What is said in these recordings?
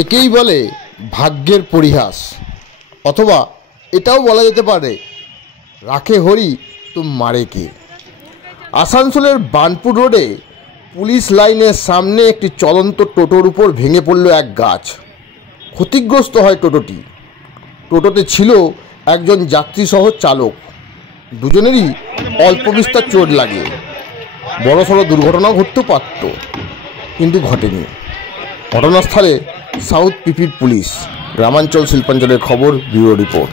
একেই বলে ভাগ্যের পরিহাস, অথবা এটাও বলা যেতে পারে রাখে হরি তো মারে কে। আসানসোলের বার্নপুর রোডে পুলিশ লাইনের সামনে একটি চলন্ত টোটোর উপর ভেঙে পড়ল এক গাছ। ক্ষতিগ্রস্ত হয় টোটোটি। টোটোতে ছিল একজন যাত্রীসহ চালক। দুজনেরই অল্প বিস্তর চোট লাগে। বড়সড় দুর্ঘটনাও ঘটতে পারত, কিন্তু ঘটেনি। ঘটনাস্থলে সাউথ পিপির পুলিশ। গ্রামাঞ্চল শিল্পাঞ্চলের খবর, ব্যুরো রিপোর্ট।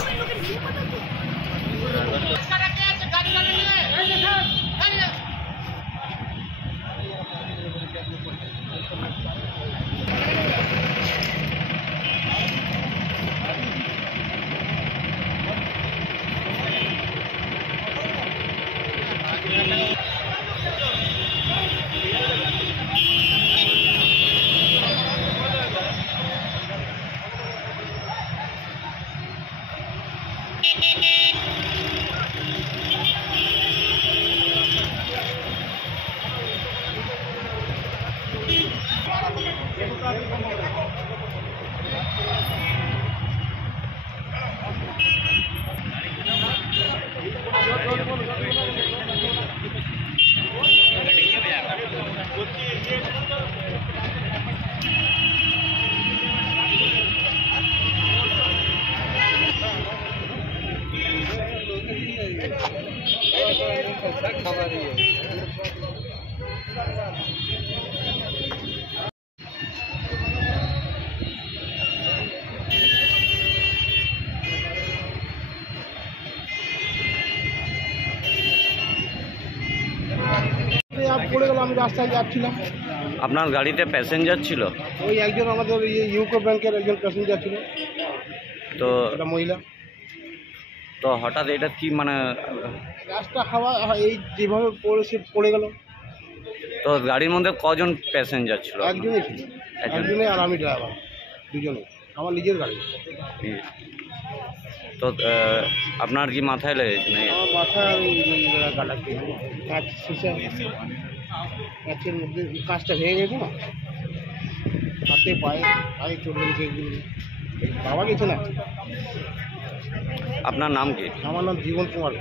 পড়ে গেল, আমি রাস্তায় যাচ্ছিলাম। আপনার গাড়িতে প্যাসেঞ্জার ছিল? ওই একজন আমাদের ইউকো ব্যাংকের একজন প্যাসেঞ্জার ছিল, তো একটা মহিলা। তো হঠাৎ এটা কি মানে রাস্তা হাওয়া এই যেভাবে পড়ে গেল। তো গাড়ির মধ্যে কজন প্যাসেঞ্জার ছিল? একজনই ছিল, একজনই, আর আমি ড্রাইভার, দুজনে। আমার নিজের গাড়ি। তো আপনার কি মাথায় লেগেছে নাকি? আমার মাথায় গালাতে কাঁচ শিশা, কাঁচের মধ্যে কাঁচটা ভেঙে গেছে না, হাতে পায়ে চলে গেছে। বাবা গেছে না। আপনার নাম কি? আমার নাম জীবন কুমার।